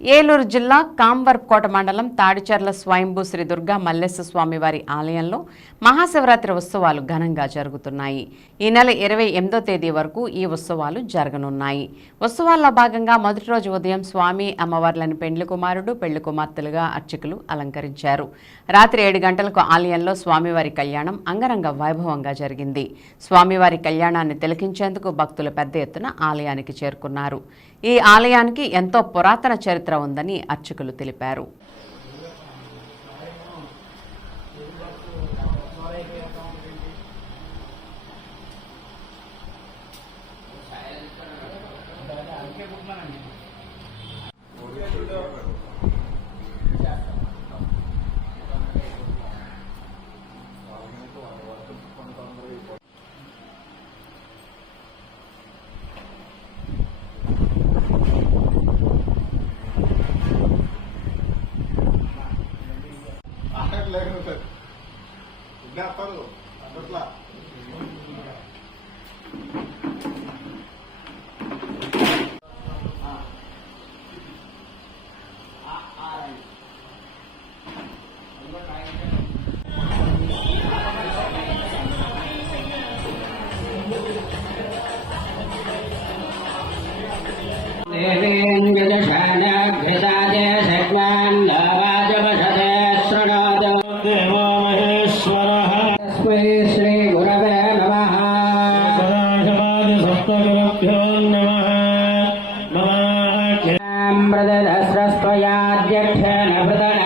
ఏలూరు జిల్లా కాంవర్కోట మండలం తాడిచర్ల స్వయంభూ శ్రీ దుర్గా మల్లేశ్వర స్వామివారి ఆలయంలో మహాశివరాత్రి ఉత్సవాలు ఘనంగా జరుగుతున్నాయి. ఈ నెల 28వ తేదీ వరకు ఈ ఉత్సవాలు జరగనున్నాయి. ఉత్సవాల్లో భాగంగా మొదటి రోజు ఉదయం స్వామి అమ్మవార్లను పెండ్లి కుమారుడు పెళ్లి కుమార్తెలుగా అర్చకులు అలంకరించారు. రాత్రి 7 గంటలకు ఆలయంలో స్వామివారి కళ్యాణం అంగరంగ వైభవంగా జరిగింది. స్వామివారి కళ్యాణాన్ని తిలకించేందుకు భక్తులు పెద్ద ఎత్తున ఆలయానికి చేరుకున్నారు. ఈ ఆలయానికి ఎంతో పురాతన చరిత్ర ఉందని అర్చకులు తెలిపారు. प्रदस्रस्त्वयाध्यक्षेण